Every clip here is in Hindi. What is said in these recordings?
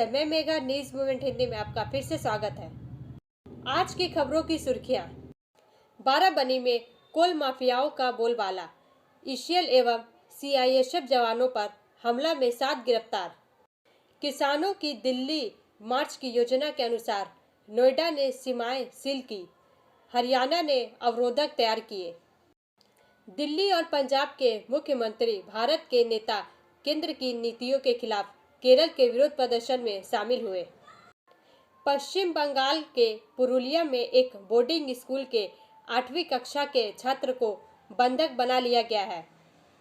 नमस्ते, मैं मेघा। न्यूज मूवमेंट हिंदी में आपका फिर से स्वागत है। आज की खबरों की सुर्खियां। बाराबनी में कोल माफियाओं का बोलबाला। ईसीएल एवं सीआईएसएफ जवानों पर हमला में 7 गिरफ्तार। किसानों की दिल्ली मार्च की योजना के अनुसार नोएडा ने सीमाएं सील की। हरियाणा ने अवरोधक तैयार किए। दिल्ली और पंजाब के मुख्यमंत्री भारत के नेता केंद्र की नीतियों के खिलाफ केरल के विरोध प्रदर्शन में शामिल हुए। पश्चिम बंगाल के पुरुलिया में एक बोर्डिंग स्कूल के 8वीं कक्षा के छात्र को बंधक बना लिया गया है।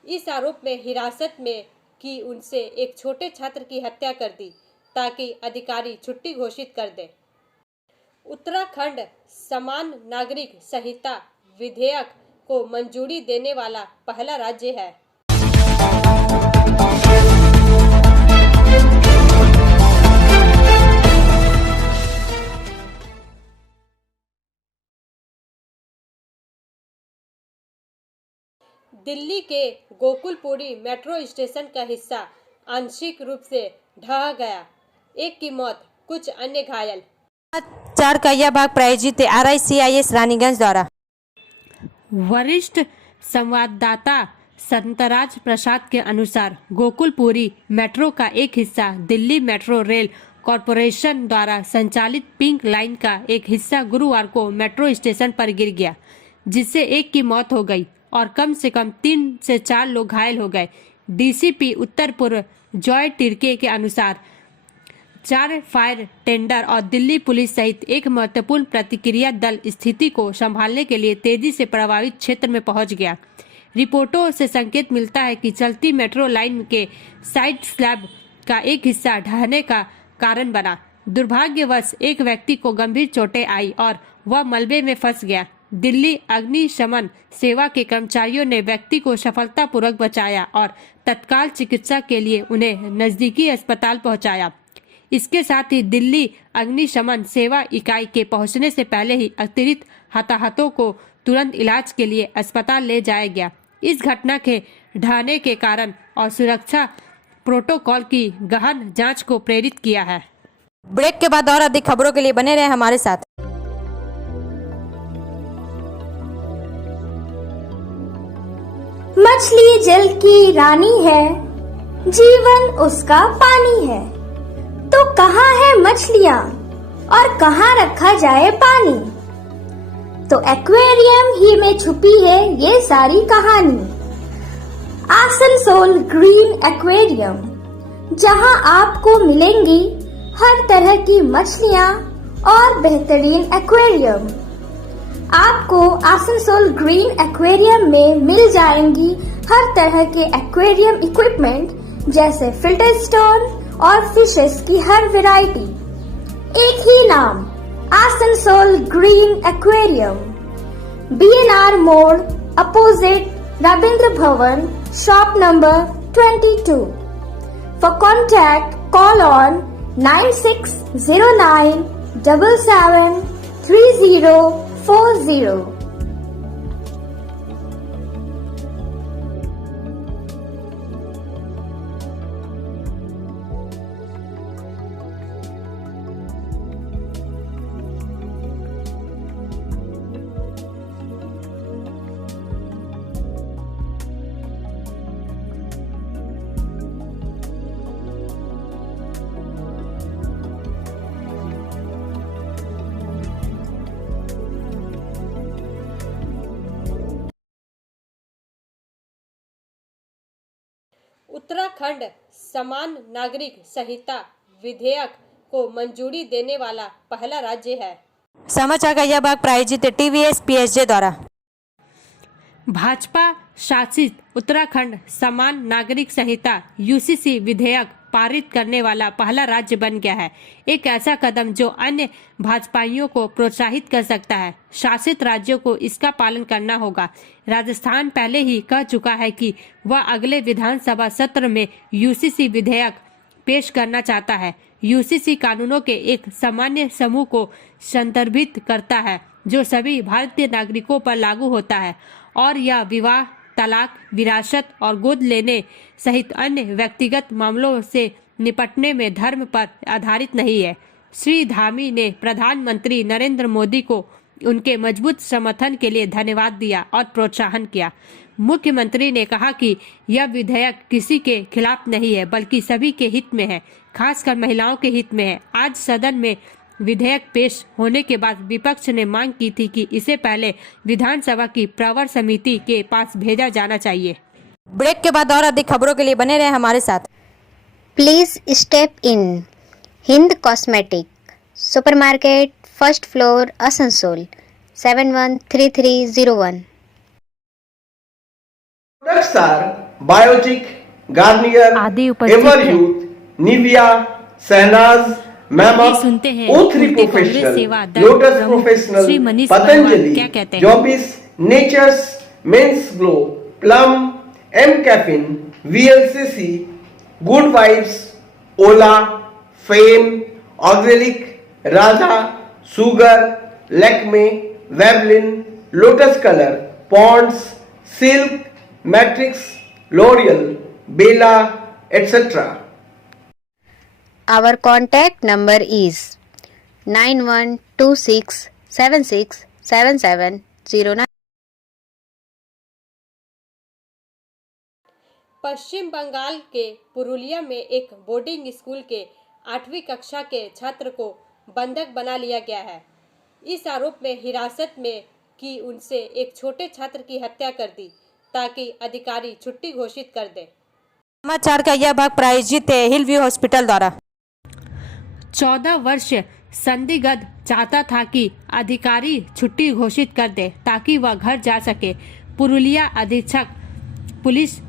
इस आरोप में हिरासत में कि उनसे एक छोटे छात्र की हत्या कर दी ताकि अधिकारी छुट्टी घोषित कर दें। उत्तराखंड समान नागरिक संहिता विधेयक को मंजूरी देने वाला पहला राज्य है। दिल्ली के गोकुलपुरी मेट्रो स्टेशन का हिस्सा आंशिक रूप से ढह गया। एक की मौत, कुछ अन्य घायल। चार का यह भाग प्रायोजित RICIS रानीगंज द्वारा। वरिष्ठ संवाददाता संतराज प्रसाद के अनुसार गोकुलपुरी मेट्रो का एक हिस्सा दिल्ली मेट्रो रेल कॉरपोरेशन द्वारा संचालित पिंक लाइन का एक हिस्सा गुरुवार को मेट्रो स्टेशन पर गिर गया, जिससे एक की मौत हो गई और कम से कम 3 से 4 लोग घायल हो गए। DCP उत्तर पूर्व जॉय टिर्के के अनुसार 4 फायर टेंडर और दिल्ली पुलिस सहित एक महत्वपूर्ण प्रतिक्रिया दल स्थिति को संभालने के लिए तेजी से प्रभावित क्षेत्र में पहुंच गया। रिपोर्टों से संकेत मिलता है कि चलती मेट्रो लाइन के साइड स्लैब का एक हिस्सा ढहने का कारण बना। दुर्भाग्यवश एक व्यक्ति को गंभीर चोटें आई और वह मलबे में फंस गया। दिल्ली अग्निशमन सेवा के कर्मचारियों ने व्यक्ति को सफलतापूर्वक बचाया और तत्काल चिकित्सा के लिए उन्हें नजदीकी अस्पताल पहुंचाया। इसके साथ ही दिल्ली अग्निशमन सेवा इकाई के पहुंचने से पहले ही अतिरिक्त हताहतों को तुरंत इलाज के लिए अस्पताल ले जाया गया। इस घटना के ढहने के कारण और सुरक्षा प्रोटोकॉल की गहन जांच को प्रेरित किया है। ब्रेक के बाद और अधिक खबरों के लिए बने रहे हमारे साथ। मछली जल की रानी है, जीवन उसका पानी है। तो कहाँ है मछलियाँ और कहाँ रखा जाए पानी? तो एक्वेरियम ही में छुपी है ये सारी कहानी। आसनसोल ग्रीन एक्वेरियम, जहाँ आपको मिलेंगी हर तरह की मछलियाँ और बेहतरीन एक्वेरियम। आपको आसनसोल ग्रीन एक्वेरियम में मिल जाएंगी हर तरह के एक्वेरियम इक्विपमेंट जैसे फिल्टर स्टोन और फिशेस की हर वैरायटी। एक ही नाम, आसनसोल ग्रीन एक्वेरियम। BNR मोड़ opposite Ravindra Bhavan, shop number 22। For contact call on 9609 77 3040। Uttarakhand समान नागरिक संहिता विधेयक को मंजूरी देने वाला पहला राज्य है। समाचार का यह भाग प्रायोजित TVS PSJ द्वारा। भाजपा शासित उत्तराखंड समान नागरिक संहिता UCC विधेयक पारित करने वाला पहला राज्य बन गया है। एक ऐसा कदम जो अन्य भाजपाइयों को प्रोत्साहित कर सकता है। शासित राज्यों को इसका पालन करना होगा। राजस्थान पहले ही कह चुका है कि वह अगले विधानसभा सत्र में UCC विधेयक पेश करना चाहता है। UCC कानूनों के एक सामान्य समूह को संदर्भित करता है जो सभी भारतीय नागरिकों पर लागू होता है और यह विवाह, तलाक, विरासत और गोद लेने सहित अन्य व्यक्तिगत मामलों से निपटने में धर्म पर आधारित नहीं है। श्री धामी ने प्रधानमंत्री नरेंद्र मोदी को उनके मजबूत समर्थन के लिए धन्यवाद दिया और प्रोत्साहन किया। मुख्यमंत्री ने कहा कि यह विधेयक किसी के खिलाफ नहीं है, बल्कि सभी के हित में है, खासकर महिलाओं के हित में है। आज सदन में विधेयक पेश होने के बाद विपक्ष ने मांग की थी कि इसे पहले विधानसभा की प्रवर समिति के पास भेजा जाना चाहिए। ब्रेक के बाद और अधिक खबरों के लिए बने रहे हमारे साथ। Please step in. Hind Cosmetic, Supermarket, First Floor, Asansol, 713301. Products are Biotic, Garnier, आदि उपस्थित Ever हैं। Youth, Nivea, Sahnaz, Mammoth, सुनते हैं O3 उनके कांग्रेस Professional, सेवा दल Lotus प्रमुख Professional, श्री मनीष वर्मा Patanjali, क्या कहते हैं? Jobis, Nature's, Men's Glow, Plum, M Caffeine, VLCC, Good Vibes, Ola, Fame, Organic, Radha, Sugar, Lakme, Vavlin, Lotus Color, Ponds, Silk, Matrix, L'Oreal, Bella, etc. Our contact number is 9126767709. पश्चिम बंगाल के पुरुलिया में एक बोर्डिंग स्कूल के 8वीं कक्षा के छात्र को बंधक बना लिया गया है। इस आरोप में हिरासत में कि उनसे एक छोटे छात्र की हत्या कर दी ताकि अधिकारी छुट्टी घोषित कर दे। समाचार का यह भाग प्रायोजित है हिल व्यू हॉस्पिटल द्वारा। 14 वर्ष संदिग्ध चाहता था कि अधिकारी छुट्टी घोषित कर दे ताकि वह घर जा सके। पुरुलिया अधीक्षक पुलिस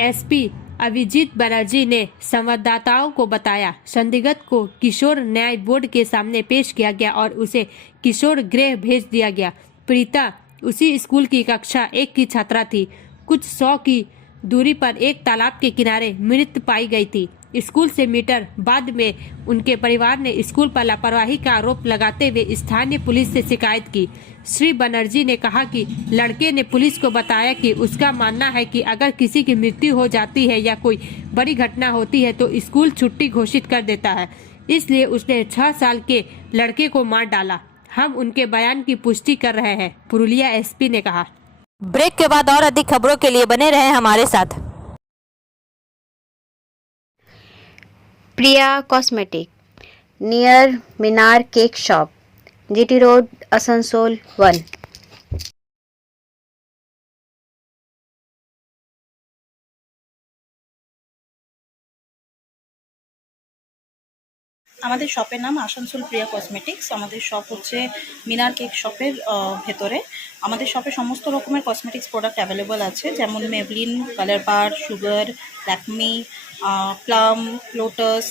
एसपी अभिजीत बनर्जी ने संवाददाताओं को बताया, संदिग्ध को किशोर न्याय बोर्ड के सामने पेश किया गया और उसे किशोर गृह भेज दिया गया। पीड़िता उसी स्कूल की कक्षा 1 की छात्रा थी। कुछ 100 की दूरी पर एक तालाब के किनारे मृत पाई गई थी। स्कूल से मीटर बाद में उनके परिवार ने स्कूल पर लापरवाही का आरोप लगाते हुए स्थानीय पुलिस से शिकायत की। श्री बनर्जी ने कहा कि लड़के ने पुलिस को बताया कि उसका मानना है कि अगर किसी की मृत्यु हो जाती है या कोई बड़ी घटना होती है तो स्कूल छुट्टी घोषित कर देता है, इसलिए उसने 6 साल के लड़के को मार डाला। हम उनके बयान की पुष्टि कर रहे हैं, पुरुलिया एसपी ने कहा। ब्रेक के बाद और अधिक खबरों के लिए बने रहे हमारे साथ। Priya Cosmetic, near Minar Cake Shop, GT Road, Asansol 1. আমাদের শপের নাম আসানসোল প্রিয়া কসমেটিক্স। আমাদের শপ হচ্ছে মিনার কেক শপের ভেতরে। আমাদের শপে সমস্ত রকমের কসমেটিক্স প্রোডাক্ট অ্যাভেলেবল আছে, যেমন মেবলিন, কালার বার, সুগার, ল্যাকমি, প্লাম, লোটাস,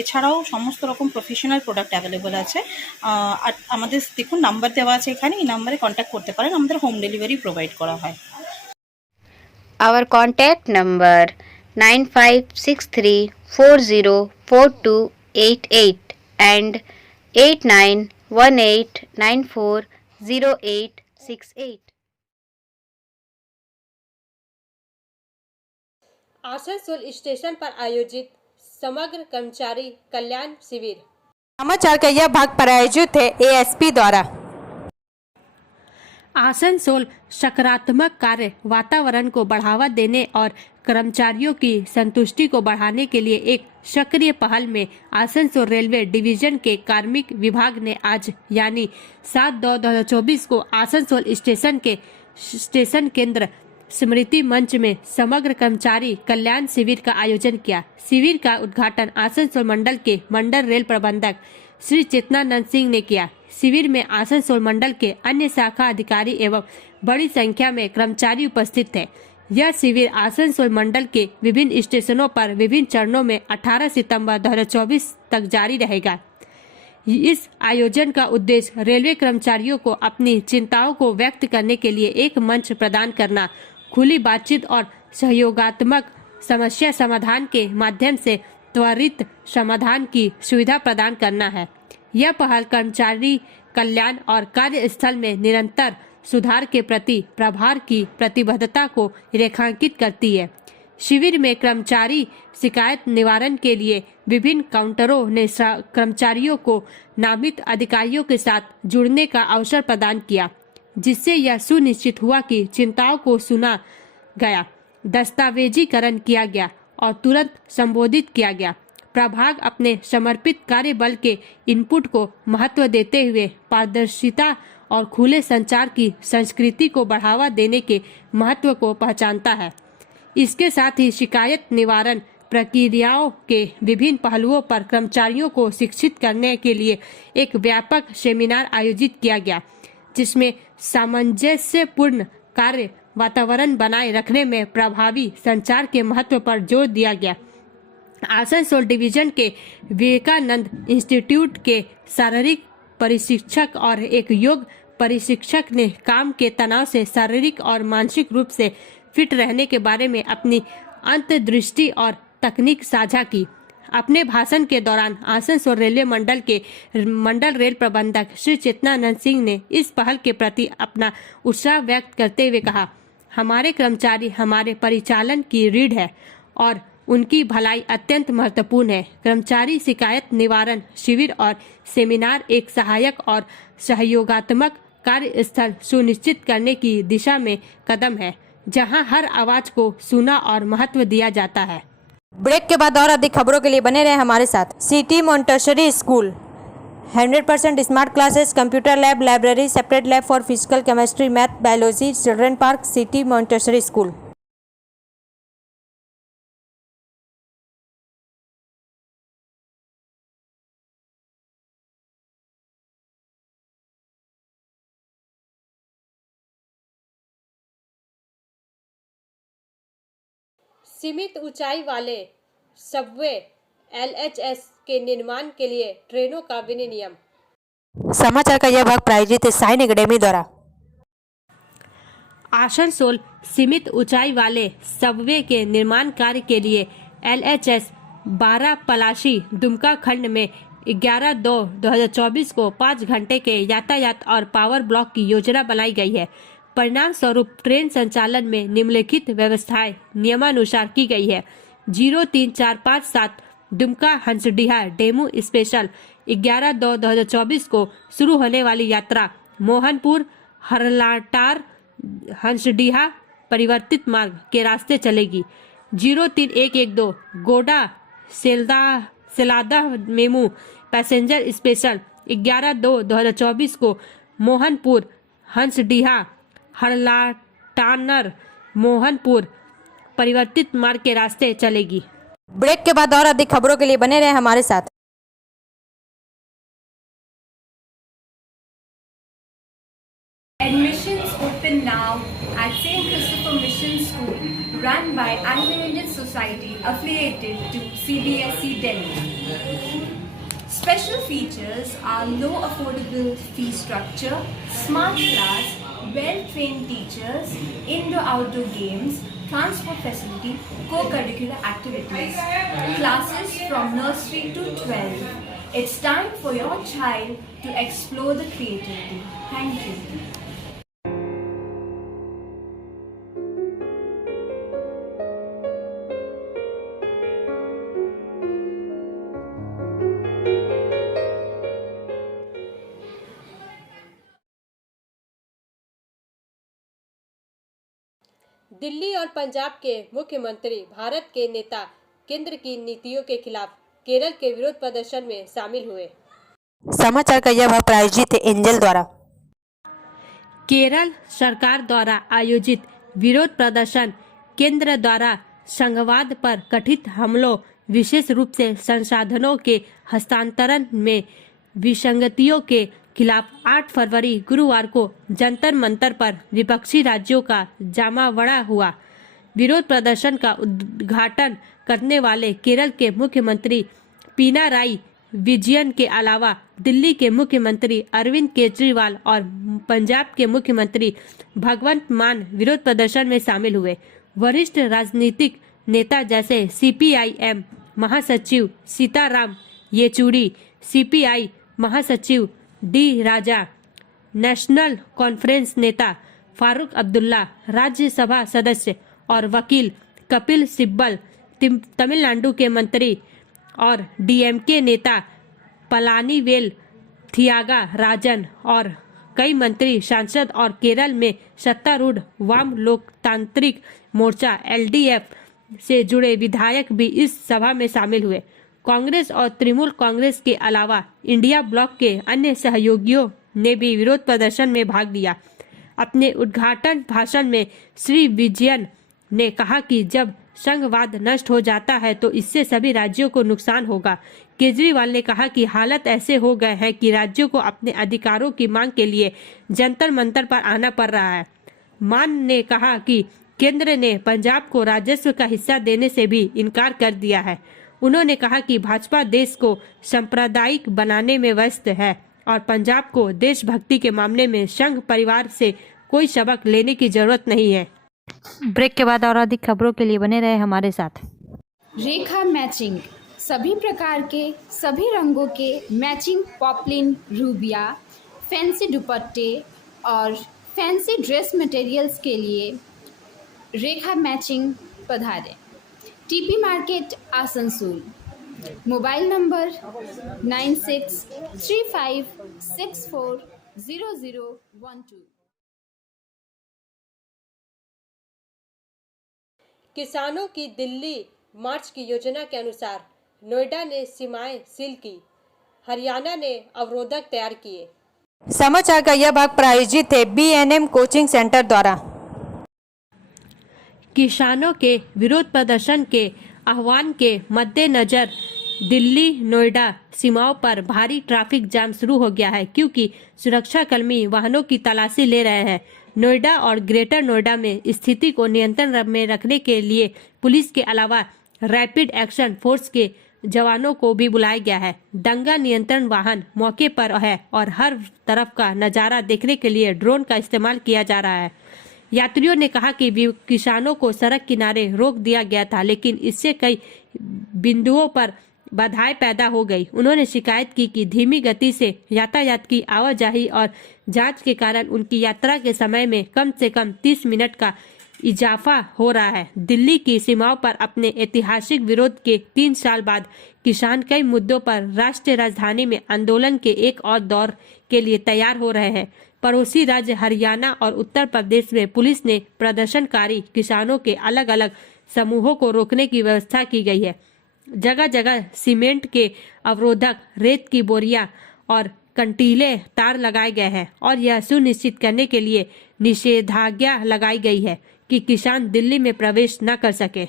এছাড়াও সমস্ত রকম প্রফেশনাল প্রোডাক্ট অ্যাভেলেবল আছে। আর আমাদের দেখুন নাম্বার দেওয়া আছে এখানে, এই নাম্বারে কন্ট্যাক্ট করতে পারেন। আমাদের হোম ডেলিভারি প্রোভাইড করা হয়। Our contact number 9563404288 and 8918940868. Asansol station पर आयोजित समग्र कर्मचारी कल्याण शिविर। समाचार का यह भाग प्रायोजित है एएसपी द्वारा। आसनसोल सकारात्मक कार्य वातावरण को बढ़ावा देने और कर्मचारियों की संतुष्टि को बढ़ाने के लिए एक सक्रिय पहल में आसनसोल रेलवे डिवीजन के कार्मिक विभाग ने आज यानी 7/2/2024 को आसनसोल स्टेशन केंद्र स्मृति मंच में समग्र कर्मचारी कल्याण शिविर का आयोजन किया। शिविर का उद्घाटन आसनसोल मंडल के मंडल रेल प्रबंधक श्री चेतनानंद सिंह ने किया। शिविर में आसनसोल मंडल के अन्य शाखा अधिकारी एवं बड़ी संख्या में कर्मचारी उपस्थित थे। यह शिविर आसनसोल मंडल के विभिन्न स्टेशनों पर विभिन्न चरणों में 18 सितंबर 2024 तक जारी रहेगा। इस आयोजन का उद्देश्य रेलवे कर्मचारियों को अपनी चिंताओं को व्यक्त करने के लिए एक मंच प्रदान करना, खुली बातचीत और सहयोगात्मक समस्या समाधान के माध्यम से त्वरित समाधान की सुविधा प्रदान करना है। यह पहल कर्मचारी कल्याण और कार्यस्थल में निरंतर सुधार के प्रति प्रभार की प्रतिबद्धता को रेखांकित करती है। शिविर में कर्मचारी शिकायत निवारण के लिए विभिन्न काउंटरों ने कर्मचारियों को नामित अधिकारियों के साथ जुड़ने का अवसर प्रदान किया, जिससे यह सुनिश्चित हुआ कि चिंताओं को सुना गया, दस्तावेजीकरण किया गया और तुरंत संबोधित किया गया। प्रभाग अपने समर्पित कार्यबल के इनपुट को महत्व देते हुए पारदर्शिता और खुले संचार की संस्कृति को बढ़ावा देने के महत्व को पहचानता है। इसके साथ ही शिकायत निवारण प्रक्रियाओं के विभिन्न पहलुओं पर कर्मचारियों को शिक्षित करने के लिए एक व्यापक सेमिनार आयोजित किया गया, जिसमें सामंजस्यपूर्ण कार्य वातावरण बनाए रखने में प्रभावी संचार के महत्व पर जोर दिया गया। आसनसोल डिवीजन के विवेकानंद इंस्टीट्यूट के शारीरिक प्रशिक्षक और एक योग प्रशिक्षक ने काम के तनाव से शारीरिक और मानसिक रूप से फिट रहने के बारे में अपनी अंतर्दृष्टि और तकनीक साझा की। अपने भाषण के दौरान आसनसोल रेलवे मंडल के मंडल रेल प्रबंधक श्री चेतनानंद सिंह ने इस पहल के प्रति अपना उत्साह व्यक्त करते हुए कहा, हमारे कर्मचारी हमारे परिचालन की रीढ़ है और उनकी भलाई अत्यंत महत्वपूर्ण है। कर्मचारी शिकायत निवारण शिविर और सेमिनार एक सहायक और सहयोगात्मक कार्यस्थल सुनिश्चित करने की दिशा में कदम है, जहां हर आवाज को सुना और महत्व दिया जाता है। ब्रेक के बाद और अधिक खबरों के लिए बने रहे हमारे साथ। City Montessori school 100% smart classes, computer lab, library, separate lab for physical, chemistry, math, biology, children park, city Montessori school. सीमित ऊंचाई वाले सबवे LHS के निर्माण के लिए ट्रेनों का विनियम। समाचार का यह भाग प्रायोजित है साइन एकेडमी द्वारा। आसनसोल सीमित ऊंचाई वाले सबवे के निर्माण कार्य के लिए LHS 12 पलाशी दुमका खंड में 11/2/2024 को 5 घंटे के यातायात और पावर ब्लॉक की योजना बनाई गई है। परिणाम स्वरूप ट्रेन संचालन में निम्नलिखित व्यवस्थाएं नियमानुसार की गई है। 03457 दुमका हंसडीहा डेमू स्पेशल 11/2/2024 को शुरू होने वाली यात्रा मोहनपुर हरलाटार हंसडीहा परिवर्तित मार्ग के रास्ते चलेगी। 03112 गोडा सेलादा मेमू पैसेंजर स्पेशल 11/2/2024 को मोहनपुर हंसडीहा हरलाटानर मोहनपुर परिवर्तित मार्ग के रास्ते चलेगी। ब्रेक के बाद और अधिक खबरों के लिए बने रहे हमारे साथ। Admissions open now at St. Christopher Mission School, run by Anglo-Indian Society affiliated to CBSE Delhi. Special features are low affordable fee structure, smart class, well-trained teachers, indoor-outdoor games, transport facility, co-curricular activities, classes from nursery to 12. It's time for your child to explore the creativity. Thank you. Delhi और पंजाब के मुख्यमंत्री भारत के नेता केंद्र की नीतियों के खिलाफ केरल के विरोध प्रदर्शन में शामिल हुए। समाचार का यह भाग प्रायोजित है एंजल द्वारा। केरल सरकार द्वारा आयोजित विरोध प्रदर्शन केंद्र द्वारा संघवाद पर कथित हमलों, विशेष रूप से संसाधनों के हस्तांतरण में विसंगतियों के खिलाफ 8 फरवरी गुरुवार को जंतर मंतर पर विपक्षी राज्यों का जमावड़ा हुआ। विरोध प्रदर्शन का उद्घाटन करने वाले केरल के मुख्यमंत्री पिनाराई विजयन के अलावा दिल्ली के मुख्यमंत्री अरविंद केजरीवाल और पंजाब के मुख्यमंत्री भगवंत मान विरोध प्रदर्शन में शामिल हुए। वरिष्ठ राजनीतिक नेता जैसे CPIM महासचिव सीताराम येचुरी, CPI महासचिव D राजा, नेशनल कॉन्फ्रेंस नेता फारूक अब्दुल्ला, राज्यसभा सदस्य और वकील कपिल सिब्बल, तमिलनाडु के मंत्री और डीएमके नेता पलानीवेल थियागा राजन और कई मंत्री, सांसद और केरल में सत्तारूढ़ वाम लोकतांत्रिक मोर्चा एलडीएफ से जुड़े विधायक भी इस सभा में शामिल हुए। कांग्रेस और तृणमूल कांग्रेस के अलावा इंडिया ब्लॉक के अन्य सहयोगियों ने भी विरोध प्रदर्शन में भाग लिया। अपने उद्घाटन भाषण में श्री विजयन ने कहा कि जब संघवाद नष्ट हो जाता है तो इससे सभी राज्यों को नुकसान होगा। केजरीवाल ने कहा कि हालत ऐसे हो गए हैं कि राज्यों को अपने अधिकारों की मांग के लिए जंतर मंतर पर आना पड़ रहा है। मान ने कहा कि केंद्र ने पंजाब को राजस्व का हिस्सा देने से भी इनकार कर दिया है। उन्होंने कहा कि भाजपा देश को सांप्रदायिक बनाने में व्यस्त है और पंजाब को देशभक्ति के मामले में संघ परिवार से कोई सबक लेने की जरूरत नहीं है। ब्रेक के बाद और अधिक खबरों के लिए बने रहे हमारे साथ। रेखा मैचिंग, सभी प्रकार के सभी रंगों के मैचिंग पॉपलिन, रूबिया, फैंसी दुपट्टे और फैंसी ड्रेस मटेरियल्स के लिए रेखा मैचिंग पधारें। TP market Asansol. Mobile number 9635640012। किसानों की दिल्ली मार्च की योजना के अनुसार नोएडा ने सीमाएं सील की, हरियाणा ने अवरोधक तैयार किए। समाचार का यह भाग प्रायोजित है बीएनएम कोचिंग सेंटर द्वारा। किसानों के विरोध प्रदर्शन के आह्वान के मद्देनजर दिल्ली नोएडा सीमाओं पर भारी ट्रैफिक जाम शुरू हो गया है, क्योंकि सुरक्षाकर्मी वाहनों की तलाशी ले रहे हैं। नोएडा और ग्रेटर नोएडा में स्थिति को नियंत्रण में रखने के लिए पुलिस के अलावा रैपिड एक्शन फोर्स के जवानों को भी बुलाया गया है। दंगा नियंत्रण वाहन मौके पर है और हर तरफ का नज़ारा देखने के लिए ड्रोन का इस्तेमाल किया जा रहा है। यात्रियों ने कहा कि किसानों को सड़क किनारे रोक दिया गया था, लेकिन इससे कई बिंदुओं पर बाधाएं पैदा हो गई। उन्होंने शिकायत की कि धीमी गति से यातायात की आवाजाही और जांच के कारण उनकी यात्रा के समय में कम से कम 30 मिनट का इजाफा हो रहा है। दिल्ली की सीमाओं पर अपने ऐतिहासिक विरोध के 3 साल बाद किसान कई मुद्दों पर राष्ट्रीय राजधानी में आंदोलन के एक और दौर के लिए तैयार हो रहे हैं। पड़ोसी राज्य हरियाणा और उत्तर प्रदेश में पुलिस ने प्रदर्शनकारी किसानों के अलग अलग समूहों को रोकने की व्यवस्था की गई है। जगह जगह सीमेंट के अवरोधक, रेत की बोरियां और कंटीले तार लगाए गए हैं और यह सुनिश्चित करने के लिए निषेधाज्ञा लगाई गई है कि किसान दिल्ली में प्रवेश न कर सके।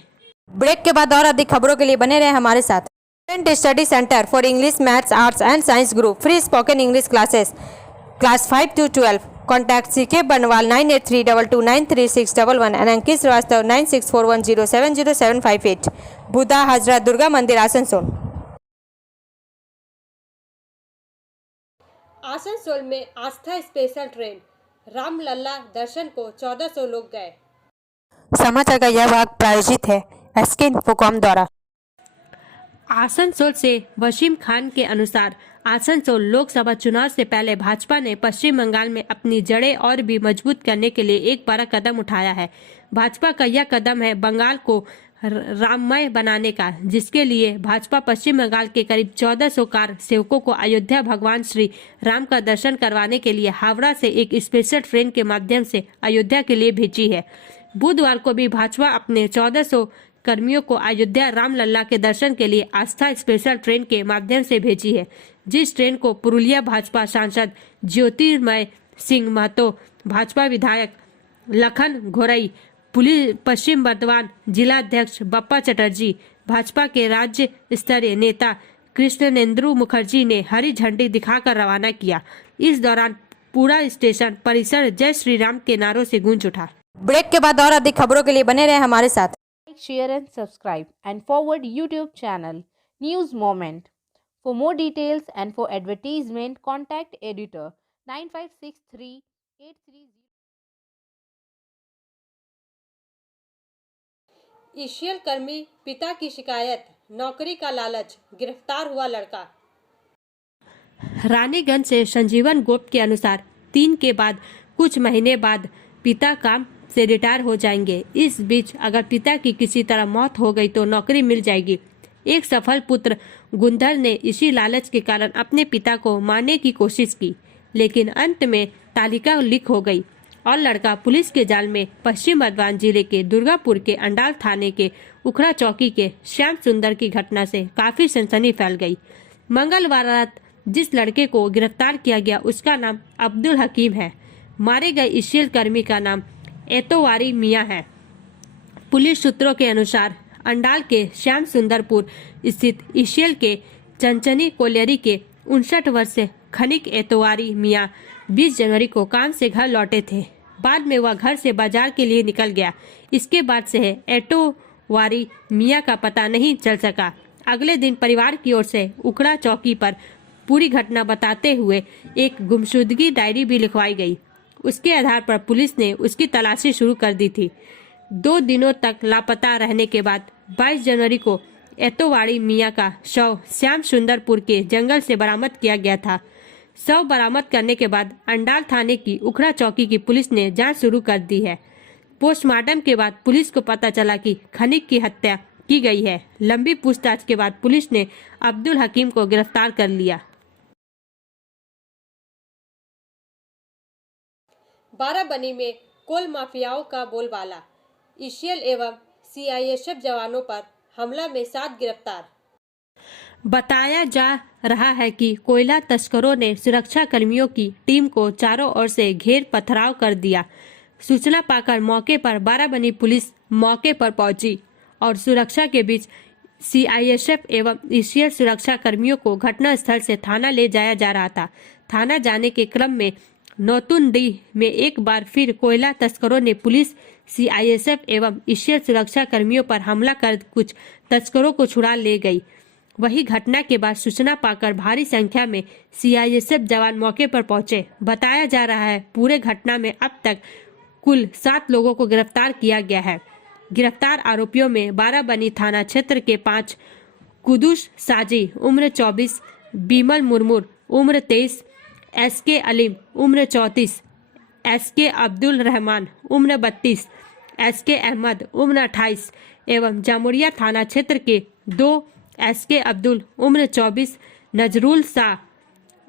ब्रेक के बाद और अधिक खबरों के लिए बने रहे हमारे साथ। Study centre for English, maths, arts and science group, free spoken English classes, class 5 to 12। Contact C K Banwal 9832293611 and अंकित श्रीवास्तव 9641070758। बुधा हजरत दुर्गा मंदिर आसनसोल। आसनसोल में आस्था स्पेशल ट्रेन, रामलला दर्शन को 1400 लोग गए। समाचार का यह भाग प्रायोजित है एसके इन्फोकॉम द्वारा। आसनसोल से वसीम खान के अनुसार आसनसोल लोकसभा चुनाव से पहले भाजपा ने पश्चिम बंगाल में अपनी जड़ें और भी मजबूत करने के लिए एक बड़ा कदम उठाया है। भाजपा का यह कदम है बंगाल को राममय बनाने का, जिसके लिए भाजपा पश्चिम बंगाल के करीब 1400 कार सेवकों को अयोध्या भगवान श्री राम का दर्शन करवाने के लिए हावड़ा से एक स्पेशल ट्रेन के माध्यम से अयोध्या के लिए भेजी है। बुधवार को भी भाजपा अपने 1400 कर्मियों को अयोध्या रामलला के दर्शन के लिए आस्था स्पेशल ट्रेन के माध्यम से भेजी है, जिस ट्रेन को पुरुलिया भाजपा सांसद ज्योतिर्मय सिंह महतो, भाजपा विधायक लखन घोरई, पश्चिम बर्धमान जिला अध्यक्ष बप्पा चटर्जी, भाजपा के राज्य स्तरीय नेता कृष्णेंदु मुखर्जी ने हरी झंडी दिखाकर रवाना किया। इस दौरान पूरा स्टेशन परिसर जय श्री राम के नारों से गूंज उठा। ब्रेक के बाद और अधिक खबरों के लिए बने रहे हमारे साथ। Share and subscribe and forward YouTube channel News Moment. For more details and for advertisement, contact editor 956383. ECL कर्मी पिता की शिकायत, नौकरी का लालच, गिरफ्तार हुआ लड़का। रानीगंज से संजीवन गोप के अनुसार 3 के बाद कुछ महीने बाद पिता काम से रिटायर हो जाएंगे। इस बीच अगर पिता की किसी तरह मौत हो गई तो नौकरी मिल जाएगी। एक सफल पुत्र गुंधर ने इसी लालच के कारण अपने पिता को मारने की कोशिश की, लेकिन अंत में तालिका लीक हो गई और लड़का पुलिस के जाल में पश्चिम बर्धमान जिले के दुर्गापुर के अंडाल थाने के उखड़ा चौकी के श्याम सुंदर की घटना से काफी सनसनी फैल गई। मंगलवार रात जिस लड़के को गिरफ्तार किया गया उसका नाम अब्दुल हकीम है। मारे गए ईसीएल कर्मी का नाम एतोवारी मियां है। पुलिस सूत्रों के अनुसार अंडाल के श्याम सुंदरपुर स्थित ईसीएल के चंचनी कोलियरी के 59 वर्षीय खनिक एतोवारी मियां 20 जनवरी को काम से घर लौटे थे। बाद में वह घर से बाजार के लिए निकल गया। इसके बाद से एतोवारी मियां का पता नहीं चल सका। अगले दिन परिवार की ओर से उखड़ा चौकी पर पूरी घटना बताते हुए एक गुमशुदगी डायरी भी लिखवाई गई। उसके आधार पर पुलिस ने उसकी तलाशी शुरू कर दी थी। 2 दिनों तक लापता रहने के बाद 22 जनवरी को एतोवारी मियां का शव श्याम सुंदरपुर के जंगल से बरामद किया गया था। शव बरामद करने के बाद अंडाल थाने की उखड़ा चौकी की पुलिस ने जांच शुरू कर दी है। पोस्टमार्टम के बाद पुलिस को पता चला कि खनिक की हत्या की गई है। लंबी पूछताछ के बाद पुलिस ने अब्दुल हकीम को गिरफ्तार कर लिया। बाराबनी में कोल माफियाओं का बोलबाला। ईसीएल एवं सीआईएसएफ जवानों पर हमला में 7 गिरफ्तार। बताया जा रहा है कि कोयला तस्करों ने सुरक्षा कर्मियों की टीम को चारों ओर से घेर पथराव कर दिया। सूचना पाकर मौके पर बाराबनी पुलिस मौके पर पहुंची और सुरक्षा के बीच सीआईएसएफ एवं ईसीएल सुरक्षा कर्मियों को घटना स्थल से थाना ले जाया जा रहा था। थाना जाने के क्रम में नौतुनडीह में एक बार फिर कोयला तस्करों ने पुलिस, सीआईएसएफ एवं ईसीएल सुरक्षा कर्मियों पर हमला कर कुछ तस्करों को छुड़ा ले गई। वही घटना के बाद सूचना पाकर भारी संख्या में सीआईएसएफ जवान मौके पर पहुंचे। बताया जा रहा है पूरे घटना में अब तक कुल 7 लोगों को गिरफ्तार किया गया है। गिरफ्तार आरोपियों में बाराबनी थाना क्षेत्र के 5 कुदुस साजी उम्र 24, बीमल मुर्मुर उम्र 23, एसके अलीम उम्र 34, एसके अब्दुल रहमान उम्र 32, एसके अहमद उम्र 28 एवं जामुरिया थाना क्षेत्र के 2 एसके अब्दुल उम्र 24, नजरुल शाह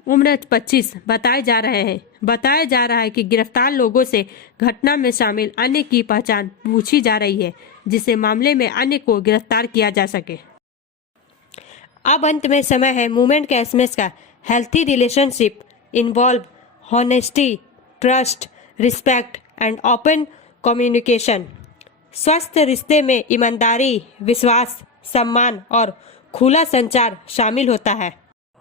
उम्र 25 बताए जा रहे हैं। बताया जा रहा है कि गिरफ्तार लोगों से घटना में शामिल अन्य की पहचान पूछी जा रही है, जिससे मामले में अन्य को गिरफ्तार किया जा सके। अब अंत में समय है मूवमेंट के एसएमएस का। Healthy relationship involve honesty, trust, respect and open communication. स्वस्थ रिश्ते में ईमानदारी, विश्वास, सम्मान और खुला संचार शामिल होता है।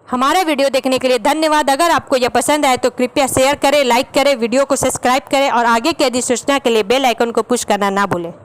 हमारा वीडियो देखने के लिए धन्यवाद। अगर आपको यह पसंद आए तो कृपया शेयर करें, लाइक करें, वीडियो को सब्सक्राइब करें और आगे की अधिसूचना के लिए बेल आइकन को पुश करना ना भूलें।